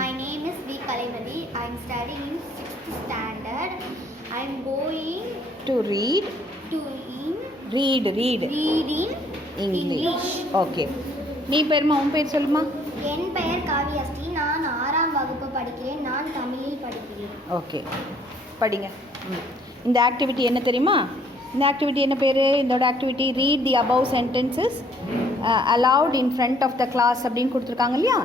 My name is V. Kalaimadi. I am studying in 6th standard. I am going to read to read read in English. Okay. நீ பேருமா உன் பேர் சொல்லுமா. என் பெயர் காவியாஸ்ரீ. நான் 6ஆம் வகுப்பு படிக்கிறேன். நான் தமிழில் படிக்கிறேன். ஓகே, படிங்க. இந்த ஆக்டிவிட்டி என்ன தெரியுமா? இந்த ஆக்டிவிட்டி என்ன பேர்? இதோட activity read the above sentences aloud in front of the class அப்படின்னு கொடுத்துருக்காங்க இல்லையா?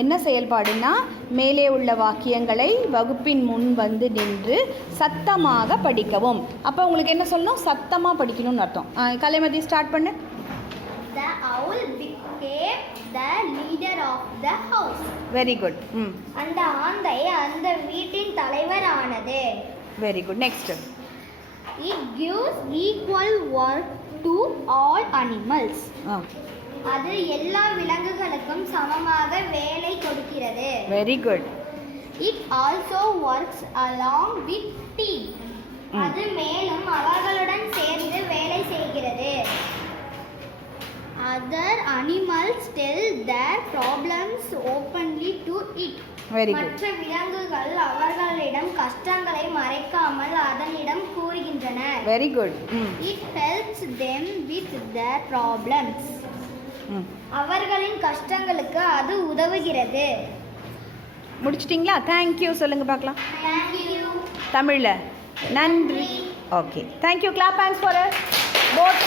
என்ன செயல்பாடுன்னா, மேலே உள்ள வாக்கியங்களை வகுப்பின் முன் வந்து நின்று சத்தமாக படிக்கவும். அப்போ உங்களுக்கு என்ன சொல்லணும்? சத்தமாக படிக்கணும்னு அர்த்தம். கலைமதி ஸ்டார்ட் பண்ணு. The owl became the leader of the house. Very good. அந்த ஆந்தை அந்த வீட்டின் தலைவர் ஆனது. Very good. Next. It gives equal work to all animals. அது எல்லா விலங்குகளுக்கும் சமமாக வேலை கொடுக்கிறது. Very good. It also works along with team. அது மேலும் அவர்களுடன் சேர்ந்து வேலை செய்கிறது. Other animals tell their problems openly to it. Very good. மற்ற விலங்குகள் அவர்களிடம் கஷ்டங்களை மறைக்காமல் அதனிடம் கூறுகின்றன. Very good. It helps them with their problems. அவர்களின் கஷ்டங்களுக்கு அது உதவுகிறது. முடிச்சிட்டிங்களா? தேங்க்யூ சொல்லுங்க பார்க்கலாம். Thank you. தமிழ்ல நன்றி. Okay, thank you. Clap hands for us both.